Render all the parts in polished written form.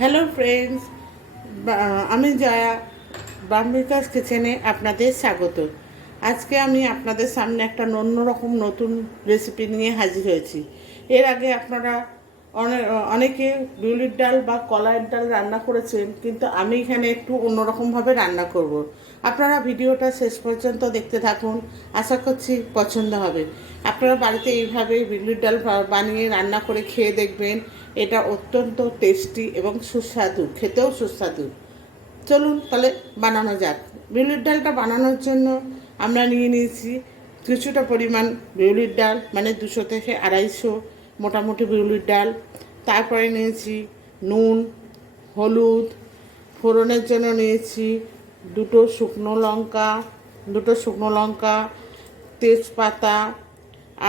Hello friends, আমি জয়া বাম্বিকাস কিচেনে আপনাদের স্বাগত। আজকে আমি আপনাদের সামনে একটা অন্যরকম নতুন রেসিপি নিয়ে হাজির হয়েছি। এর আগে আপনারা অনেকে বিউলির ডাল বা কলাইয়ের ডাল রান্না করেছেন, কিন্তু আমি এখানে একটু অন্যরকমভাবে রান্না করব। আপনারা ভিডিওটা শেষ পর্যন্ত দেখতে থাকুন, আশা করছি পছন্দ হবে। আপনারা বাড়িতে এইভাবে বিউলির ডাল বানিয়ে রান্না করে খেয়ে দেখবেন, এটা অত্যন্ত টেস্টি এবং সুস্বাদু, খেতেও সুস্বাদু। চলুন তাহলে বানানো যাক। বিউলির ডালটা বানানোর জন্য আমরা নিয়ে নিয়েছি কিছুটা পরিমাণ বিউলির ডাল, মানে 200 থেকে 250 মোটামুটি বিউলির ডাল। তারপরে নিয়েছি নুন, হলুদ, ফোড়নের জন্য নিয়েছি দুটো শুকনো লঙ্কা, তেজপাতা,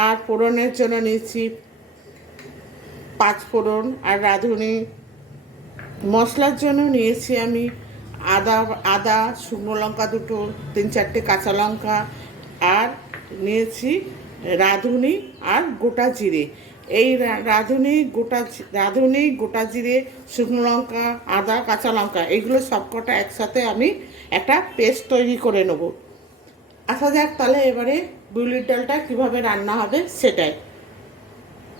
আর ফোড়নের জন্য নিয়েছি 5 ফোড়ন আর রাঁধুনি। মশলার জন্য নিয়েছি আমি আদা, শুকনো লঙ্কা দুটো, 3-4টে কাঁচা লঙ্কা, আর নিয়েছি রাঁধুনি আর গোটা জিরে। এই রাঁধুনি, গোটা জিরে, শুকনো লঙ্কা, আদা, কাঁচা লঙ্কা, এইগুলো সবকটা একসাথে আমি একটা পেস্ট তৈরি করে নেব। আসা যাক তাহলে এবারে বিউলির ডালটা কীভাবে রান্না হবে সেটাই।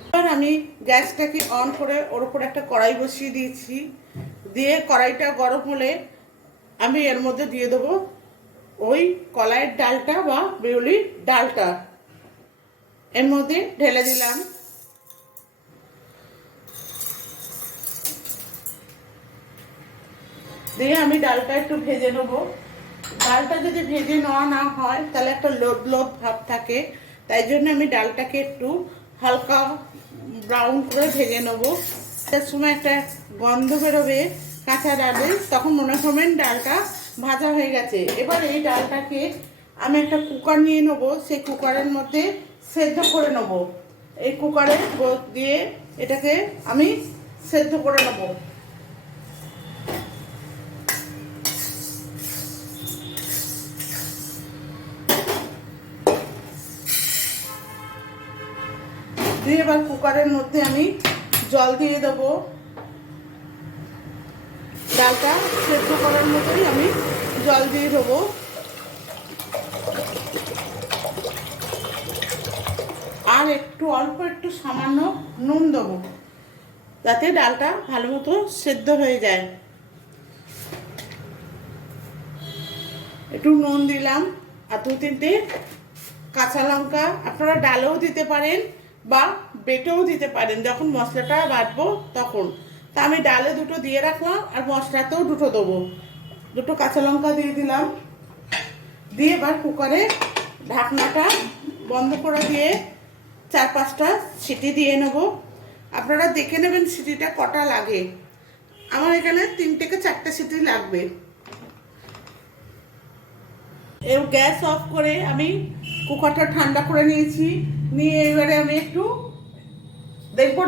এবার আমি গ্যাসটাকে অন করে ওর উপর একটা কড়াই বসিয়ে দিয়েছি। দিয়ে কড়াইটা গরম হলে আমি এর মধ্যে দিয়ে দেবো ওই কলাইয়ের ডালটা বা বিউলির ডালটা, এর মধ্যে ঢেলে দিলাম। দিয়ে আমি ডালটা একটু ভেজে নেবো। ডালটা যদি ভেজে নেওয়া না হয় তাহলে একটা লোদ লোদ ভাব থাকে, তাই জন্য আমি ডালটাকে একটু হালকা ব্রাউন করে ভেজে নেবো। তার সময় একটা গন্ধ বেরোবে কাঁচা ডালের, তখন মনে করবেন ডালটা ভাজা হয়ে গেছে। এবার এই ডালটাকে আমি একটা কুকার নিয়ে নেবো, সেই কুকারের মধ্যে সেদ্ধ করে নেবো। এই কুকারে দিয়ে এটাকে আমি সেদ্ধ করে নেবো। দিয়ে এবার কুকারের মধ্যে আমি জল দিয়ে দেবো। ডালটা সেদ্ধ করার মতোই আমি জল দিয়ে দেবো। আর অল্প একটু সামান্য নুন দেবো, যাতে ডালটা ভালো মতো সেদ্ধ হয়ে যায়। একটু নুন দিলাম আর 2-3টে কাঁচা লঙ্কা। আপনারা ডালেও দিতে পারেন বা বেটেও দিতে পারেন, যখন মশলাটা বাটবো তখন। তা আমি ডালে 2টো দিয়ে রাখলাম আর মশলাতেও 2টো দেবো। 2টো কাঁচা লঙ্কা দিয়ে দিলাম। দিয়ে এবার কুকারে ঢাকনাটা বন্ধ করে দিয়ে 4-5টা সিটি দিয়ে নেব। আপনারা দেখে নেবেন সিটিটা কটা লাগে। আমার এখানে 3 থেকে 4টে সিটি লাগবে। এর গ্যাস অফ করে আমি কুকারটা ঠান্ডা করে নিয়েছি। নিয়ে এবারে আমি একটু দেখবো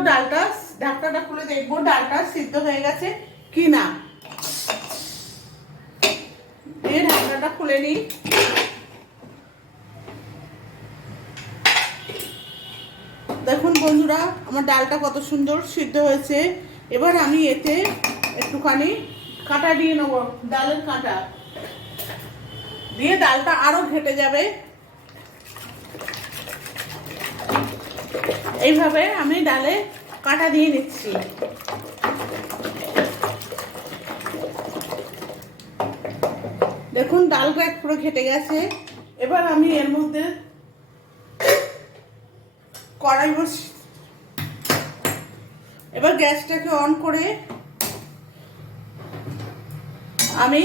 ঢাকনাটা খুলে দেখবো ডালটা সিদ্ধ হয়ে গেছে কি না। দিয়ে ঢাকনাটা খুলে নিই। দেখুন বন্ধুরা, আমার ডালটা কত সুন্দর সিদ্ধ হয়েছে। এবার আমি এতে একটুখানি কাঁটা দিয়ে নেবো, ডালের কাঁটা দিয়ে ডালটা আরো ঘেটে যাবে। এইভাবে আমি ডালে কাঁটা দিয়ে নিচ্ছি। দেখুন ডালটা পুরো ঘেটে গেছে। এবার আমি এর মধ্যে কড়াই এবার গ্যাসটাকে অন করে আমি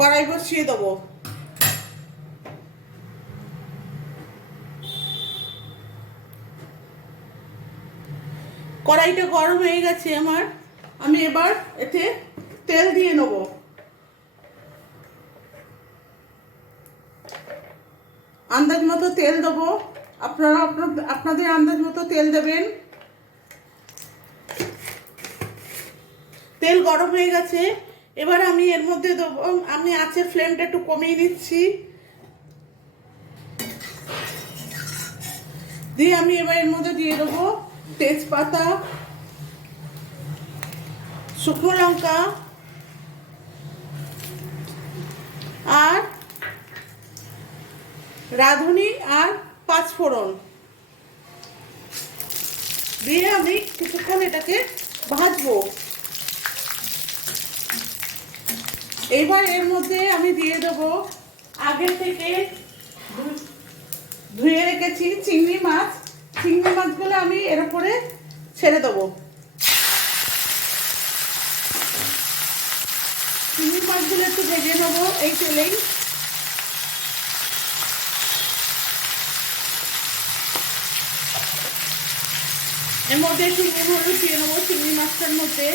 কড়াই বসিয়ে দেবো। কড়াইটা গরম হয়ে গেছে আমার। আমি এবার এতে তেল দিয়ে নেব। আন্দাজ মতো তেল দেবো। আপনারা আপনাদের আন্দাজ মতো তেল দেবেন। তেল গরম হয়ে গেছে। এবার আমি এর মধ্যে দেবো, আমি আঁচের ফ্লেমটা একটু কমিয়ে নিচ্ছি। দিয়ে আমি এবার এর মধ্যে দিয়ে দেবো তেজপাতা, শুকনো লঙ্কা আর রাঁধুনি আর পাঁচফোড়ন দিয়ে আমি কিছুক্ষণ এটাকে ভাজবো। এইবার এর মধ্যে আমি দিয়ে দেবো আগে থেকে ধুয়ে রেখেছি চিংড়ি মাছ। চিংড়ি মাছগুলো আমি এর উপরে ছেড়ে দেবো। চিংড়ি মাছগুলো একটু ভেজে নেবো এই তেলেই। এর মধ্যে একটু নুন হলুদ দিয়ে নেবো চিংড়ি মাছটার মধ্যে।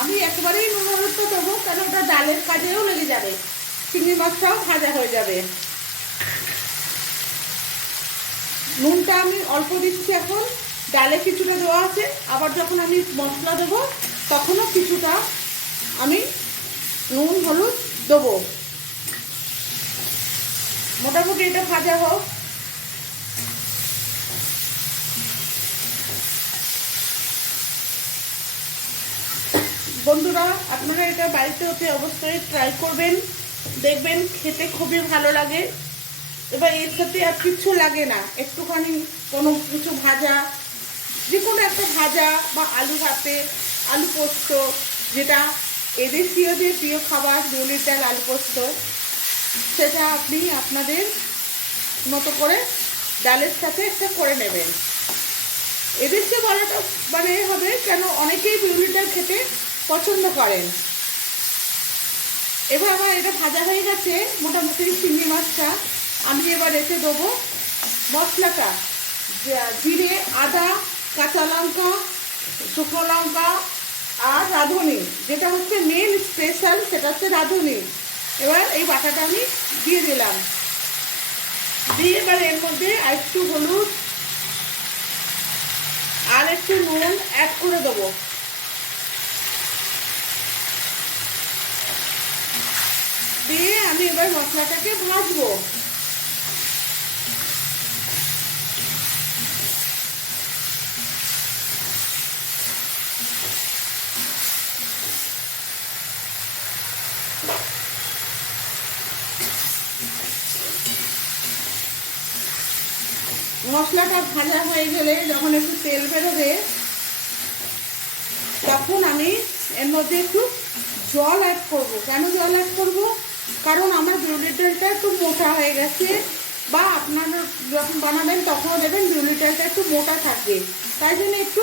আমি একেবারেই নুন হলুদটা দেবো, কেন ওটা ডালের কাজেও লেগে যাবে, চিংড়ি মাছটাও ভাজা হয়ে যাবে। নুনটা আমি অল্প দিচ্ছি এখন, ডালে কিছুটা দেওয়া আছে, আবার যখন আমি মশলা দেবো তখনও কিছুটা আমি নুন হলুদ দেবো। মোটামুটি এটা ভাজা হোক। বন্ধুরা, আপনারা এটা বাড়িতে হতে অবশ্যই ট্রাই করবেন, দেখবেন খেতে খুবই ভালো লাগে। এবার এর সাথে আর কিছু লাগে না, একটুখানি কোনো কিছু ভাজা, যে কোনো একটা ভাজা বা আলু ভাতে, আলু পোস্ত, যেটা এদেশীয়দের প্রিয় খাবার বিউলির ডাল আলু পোস্ত, সেটা আপনি আপনাদের মতো করে ডালের সাথে একটা করে নেবেন। এদেশীয় বলাটা মানে হবে কেন, অনেকেই বিউলির ডাল খেতে পছন্দ করেন। এবার আমার এটা ভাজা হয়ে গেছে মোটামুটি চিংড়ি মাছটা। আমি এবার রেখে দেবো মশলাটা, জিরে, আদা, কাঁচা লঙ্কা, শুকনো লঙ্কা আর রাঁধুনি, যেটা হচ্ছে মেন স্পেশাল, সেটা হচ্ছে রাঁধুনি। এবার এই বাটাটা আমি দিয়ে দিলাম, দিয়ে এবার এর মধ্যে আর একটু হলুদ আর একটু নুন অ্যাড করে দেবো। দিয়ে আমি এবার মশলাটাকে ভাজবো। মশলাটা ভাজা হয়ে গেলে যখন একটু তেল বেরোবে, তখন আমি এর মধ্যে একটু জল অ্যাড করব। কেন জল অ্যাড করব? কারণ আমার বিউলির ডালটা একটু মোটা হয়ে গেছে, বা আপনারা যখন বানাবেন তখনও দেবেন বিউলির ডালটা একটু মোটা থাকবে, তাই জন্য একটু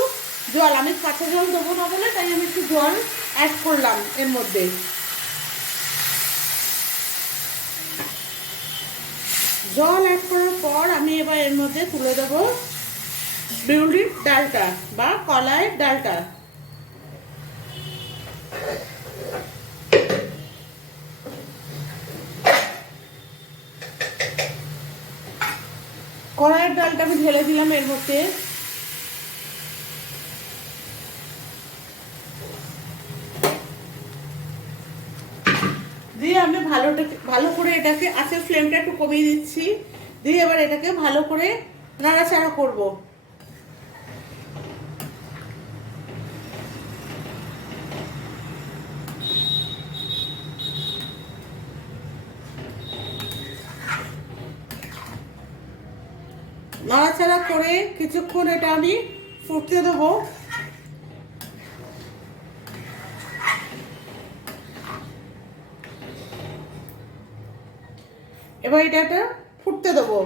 জল, আমি কাঁচা জল দেবো না বলে তাই আমি একটু জল অ্যাড করলাম এর মধ্যে। জল অ্যাড করার পর আমি এবার এর মধ্যে তুলে দেবো বিউলির ডালটা বা কলাইয়ের ডালটা। কলাইয়ের ডালটা আমি ঢেলে দিলাম এর মধ্যে। দিয়ে আমি ভালো করে এটাকে, আঁচের ফ্লেমটা একটু কমিয়ে দিচ্ছি, দিয়ে এবার এটাকে ভালো করে নাড়াচাড়া করব। নাড়াচাড়া করে কিছুক্ষণ এটা আমি ফুটতে দেবো। এবার এটা ফুটতে দেবো,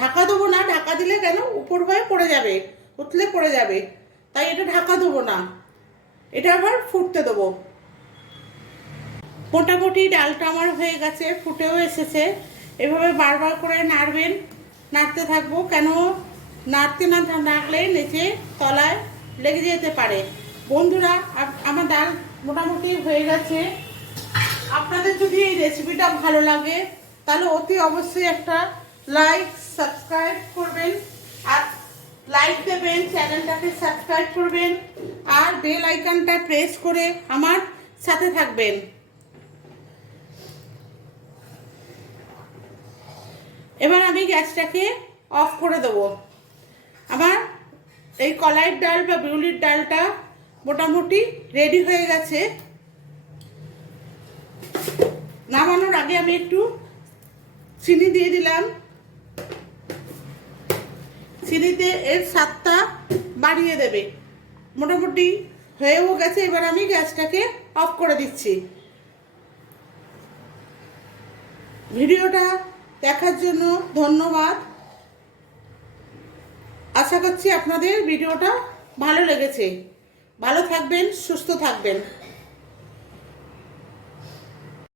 ঢাকা দেবো না, ঢাকা দিলে কেন উপর হয়ে পড়ে যাবে, উঠলে পড়ে যাবে, তাই এটা ঢাকা দেবো না, এটা আবার ফুটতে দেবো। মোটামুটি ডালটা আমার হয়ে গেছে, ফুটেও এসেছে। এভাবে বারবার করে নাড়বেন, নাড়তে থাকবো, কেন নাড়তে না নাড়লে নিচে তলায় লেগে যেতে পারে। বন্ধুরা, আমার ডাল মোটামুটি হয়ে গেছে। আপনাদের যদি এই রেসিপিটা ভালো লাগে তাহলে অতি অবশ্যই একটা লাইক, সাবস্ক্রাইব করবেন, আর লাইক দেবেন, চ্যানেলটাকে সাবস্ক্রাইব করবেন, আর বেল আইকনটা প্রেস করে আমার সাথে থাকবেন। এবার আমি গ্যাসটাকে অফ করে দেবো। আমার এই কলাইয়ের ডাল বা বিউলির ডালটা মোটামুটি রেডি হয়ে গেছে। নামানোর আগে আমি একটু চিনি দিয়ে দিলাম। চিনিতে এর স্বাদটা বাড়িয়ে দেবে। মোটামুটি হয়েও গেছে, এবার আমি গ্যাসটাকে অফ করে দিচ্ছি। ভিডিওটা দেখার জন্য ধন্যবাদ। আশা করছি আপনাদের ভিডিওটা ভালো লেগেছে। ভালো থাকবেন, সুস্থ থাকবেন।